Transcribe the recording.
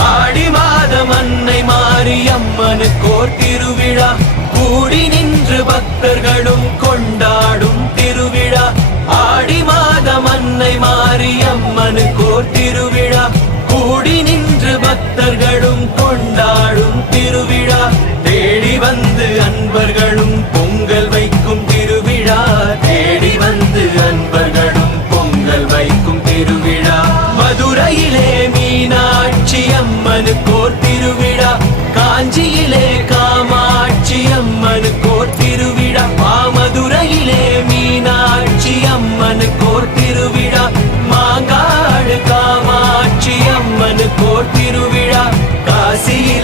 ஆடி மாதம் அன்னை மாரியம்மனுக்கோர் திருவிழா, கூடி நின்று பக்தர்களும் கொண்டாடும் திருவிழா. ஆடி மாதம் அன்னை மாரியம்மனுக்கோர் திருவிழா, கூடி நின்று பக்தர்களும் கொண்டாடும் திருவிழா. தேடி வந்து அன்பர்களும் பொங்கல் வைக்கும் திருவிழா, தேடி வந்து அன்பர்களும் பொங்கல் வைக்கும் திருவிழா. மதுரையிலே மீனாட்சி அம்மனுக்கோர் திருவிழா, காஞ்சியிலே காமாட்சி அம்மனுக்கோர் திருவிழா. மதுரையிலே மீனாட்சி அம்மனுக்கோர் திருவிழா, மாங்காடு காமாட்சி அம்மனுக்கோர் திருவிழா. காசியில்